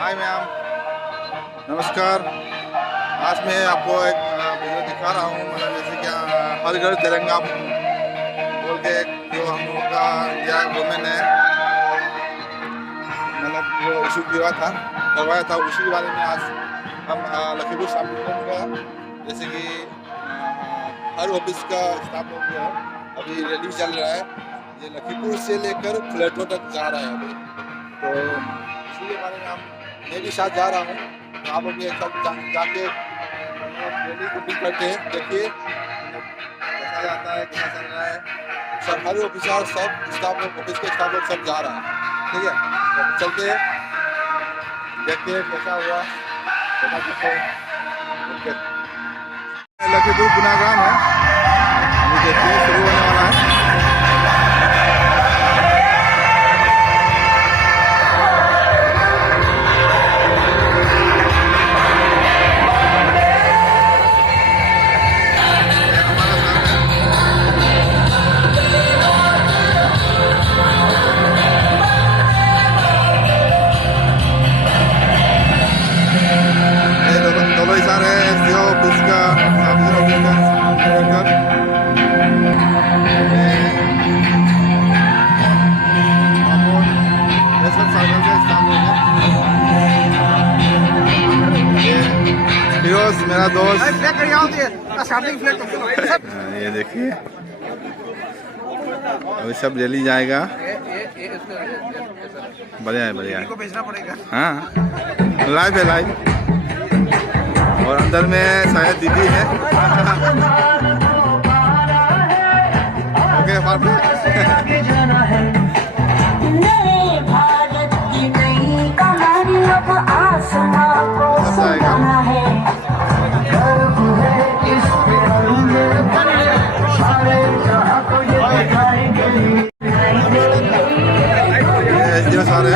Hi ma'am, नमस्कार। आज मैं आपको एक वीडियो दिखा रहा हूँ, मतलब जैसे कि हर घर तिरंगा बोल के जो हम लोगों का इंडिया गवर्नमेंट ने मतलब जो इशू करवाया था, उसी के बारे में आज हम लखीमपुर शामिल का जैसे कि हर ऑफिस का स्टाफ लोग जो है अभी रैली चल रहा है। ये लखीमपुर से लेकर फ्लैटों तक जा रहा है अभी, तो इसी के बारे में मैं भी साथ जा रहा हूँ। तो आप लोग भी एक साथ जाके रैली को पिक करते हैं, देखिए कैसा जाता है, कैसा चल रहा है। सब हर ऑफिसर, सब स्टाफ लोग, ऑफिस के स्टाफ लोग सब जा रहा है। ठीक है, तो चलते हैं, देखते हैं कैसा हुआ। लखीमपुर गुनाग्राम है, अभी देखते हैं शुरू होने वाला है। मेरा दोस्त ये देखिए अभी सब रैली जाएगा। बढ़िया है, बढ़िया है। हाँ, लाइव है, लाइव। और अंदर में शायद दीदी है। ओके, सारे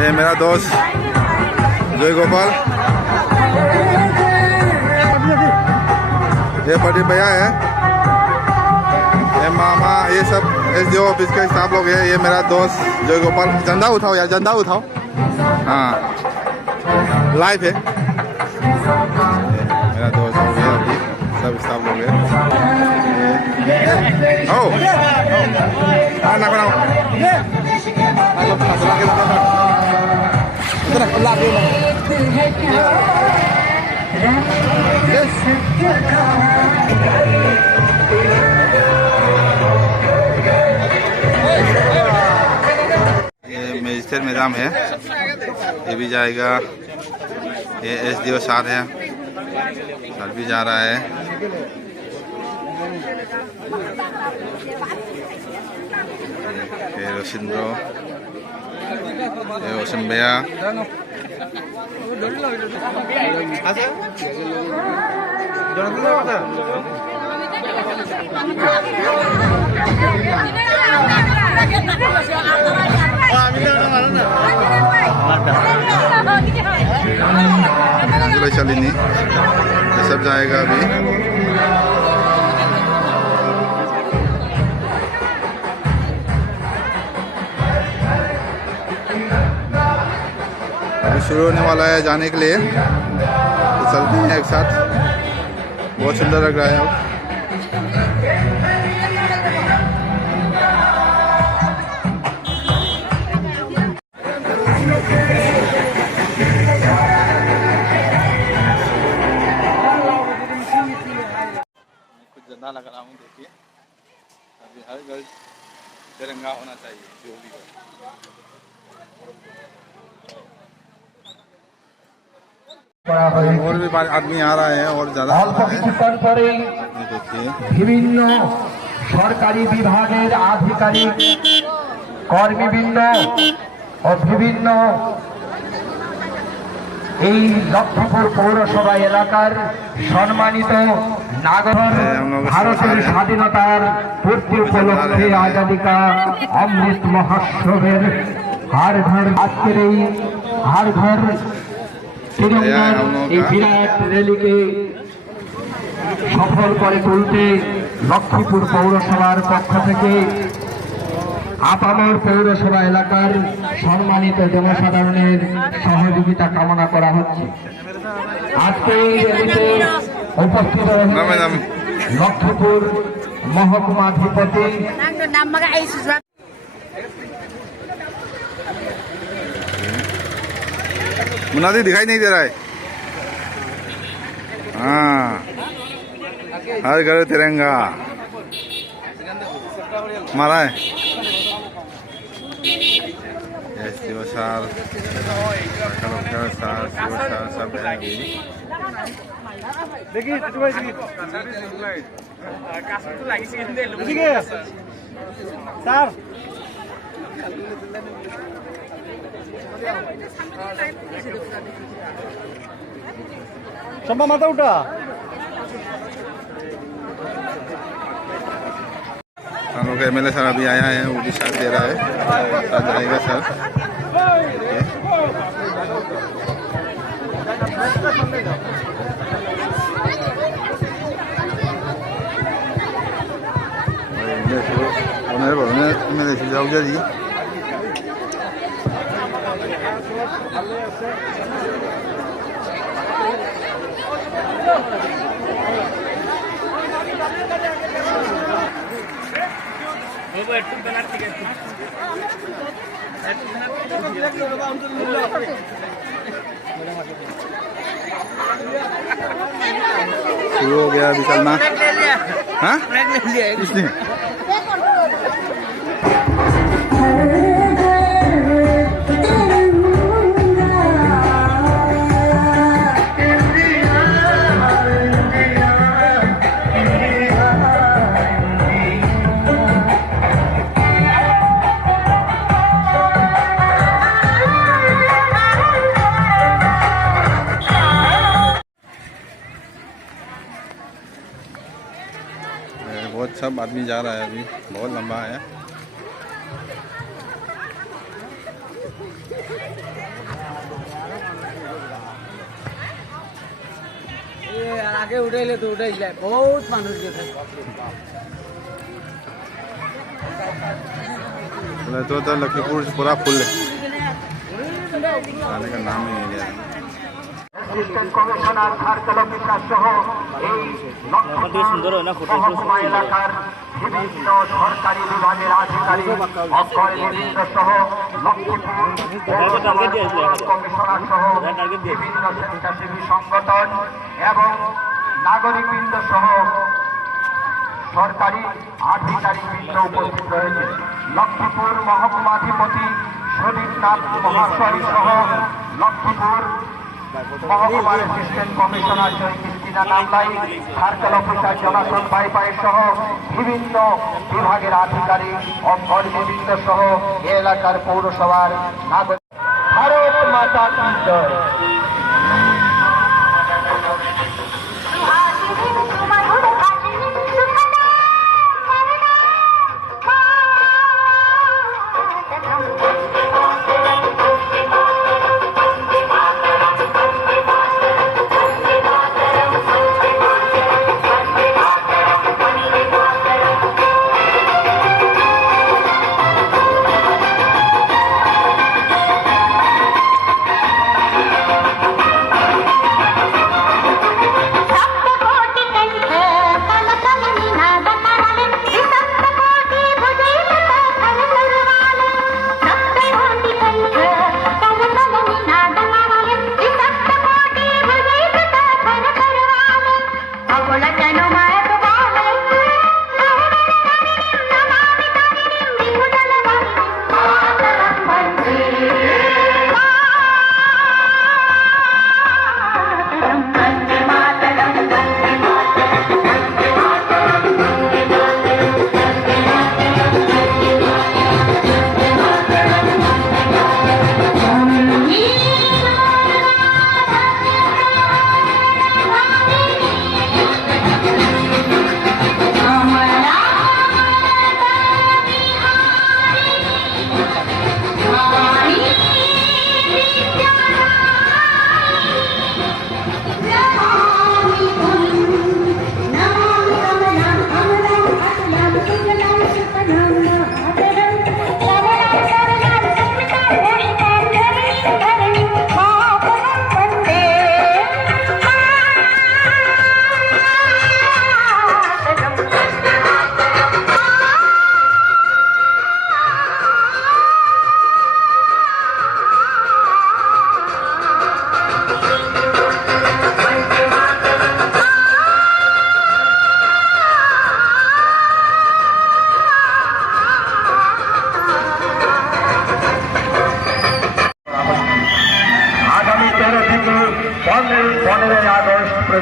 ये मेरा दोस्त जय गोपाल, ये बड़ी भैया है, ये मामा, ये सब एसडीओ ऑफिस के स्टाफ लोग है। ये मेरा दोस्त जय गोपाल। झंडा उठाओ यार, झंडा उठाओ। हाँ, लाइव है। मेरा दोस्त हो गया, अभी सब स्टाफ लोग है। ना बनाओ ये मेजिस्ट्रेट मैडम है, ये भी जाएगा। ये एसडीओ साथ है, सर भी जा रहा है। ये रोशिंद्रो, ये रोशन भैया, चलिनी, ये सब जाएगा अभी। अभी शुरू होने वाला है जाने के लिए, तो चलते हैं एक साथ। बहुत सुंदर लग रहा है अब। कुछ झंडा लगा रहा हूँ, देखिए अभी हर घर तिरंगा होना चाहिए, जो भी हो। और भी आदमी आ रहा है और ज्यादा विभिन्न सरकारी विभागের आधिकारिक কর্মীবৃন্দ और विभिन्न এই লক্ষ্মীপুর পৌরসভা এলাকার সম্মানিত নাগরিক ভারতের স্বাধীনতার পূর্তি উপলক্ষে আজাদী কা অমৃত মহোৎসবের হার ঘর আজকের এই হার ঘর তিরঙ্গার এই বিরাট র্যালিকে সফল করে তুলতে লক্ষ্মীপুর পৌরসভার পক্ষ থেকে আপামর পৌরসভা এলাকার সম্মানিত জনসাধারণের সহযোগিতা কামনা করা হচ্ছে। আজকে এই র্যালিতে উপস্থিত রয়েছেন লক্ষ্মীপুর মহকুমাধিপতি मुनादी दिखाई नहीं दे रहा है। हाँ, हर घर तिरंगा मारा है। शिवसार सब है अभी। सम्मा माता उठा हम लोग एमएलए सर अभी आया है, वो भी साथ दे रहा है, साथ जाएगा सर। एमएलए से जाओगे जी। शुरू हो गया अभी चलना। हाँ किसने बहुत सब आदमी जा रहा है, अभी बहुत लंबा है। आगे उठाइले तो उठाइले बहुत मानुष तो लखीपुर से पूरा फुल है, जाने का नाम ही नहीं लिया। অ্যাসিস্ট্যান্ট কমিশনার সার্কেল অফিসার সহ এই মহকুমা এলাকার বিভিন্ন সরকারি বিভাগের আধিকারিক অকর্মীবৃন্দ সহ লক্ষ্মীপুর কমিশনার সহ বিভিন্ন স্বেচ্ছাসেবী সংগঠন এবং নাগরিকবৃন্দ সহ সরকারি আধিকারিকবৃন্দ উপস্থিত রয়েছে। লক্ষ্মীপুর মহকুমাধিপতি সুদীপনাথ মহাশয় সহ লক্ষ্মীপুর মহকুমার assistant commissioner Christina Namlai, circle officer জনাসন বাইপাই সহ বিভিন্ন বিভাগের আধিকারিক ও কর্মীবৃন্দ সহ এলাকার পৌরসভার নাগরিক। ভারত মাতা কি জয়।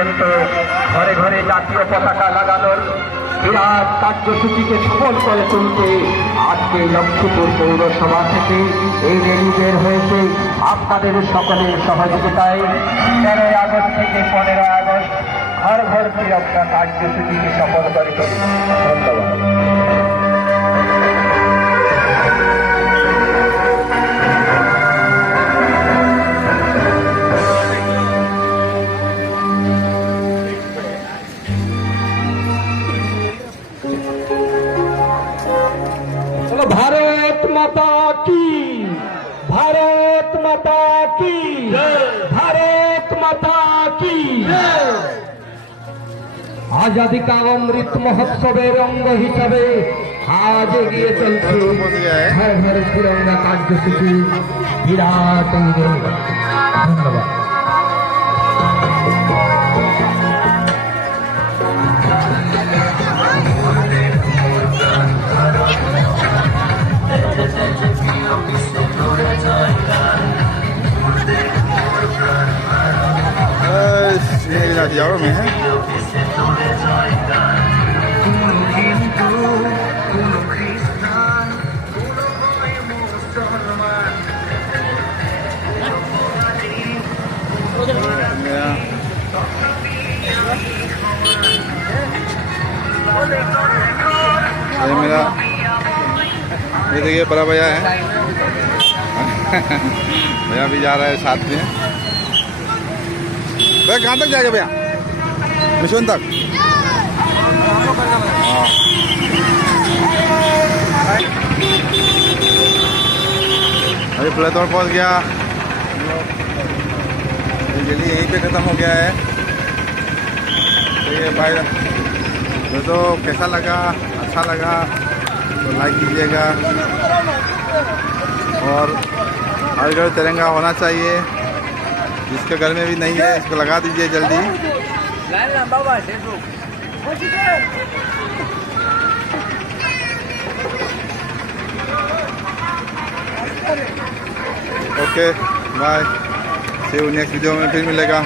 পর্যন্ত ঘরে ঘরে জাতীয় পতাকা লাগানোর বিরাট কার্যসূচিকে সফল করে তুলতে আজকে লক্ষ্মীপুর পৌরসভা থেকে এই র্যালি বের হয়েছে আপনাদের সকলের সহযোগিতায় 13 আগস্ট থেকে 15 আগস্ট ঘর ঘর তিরঙ্গা কার্যসূচিকে সফল করে তুলতে ধন্যবাদ। भारत माता की, भारत माता की, भारत माता की। आजादी का अमृत महोत्सवेर अंग हिसाবে আজ এগিয়ে চলছে হর হর তিরঙ্গা কার্যসূচি বিরাট ধন্যবাদ। नज़ारों में है ये मेरा ये देखिए बड़ा भैया है भैया भी जा रहा है साथ में। भैया कहाँ तक जाएगा भैया? मिशन तक? हाँ अभी प्लेटफॉर्म पहुँच गया। जल्दी यहीं पे ख़त्म हो गया है। तो ये भाई तो कैसा लगा, अच्छा लगा तो लाइक कीजिएगा और हर घर तिरंगा होना चाहिए। जिसके घर में भी नहीं है इसको लगा दीजिए जल्दी। Okay bye, see you next video में फिर मिलेगा।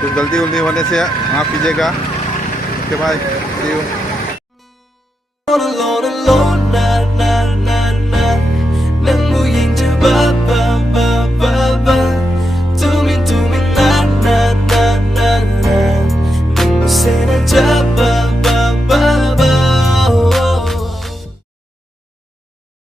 कुछ गलती उल्टी होने से माफ़ कीजिएगा। Okay bye, see you.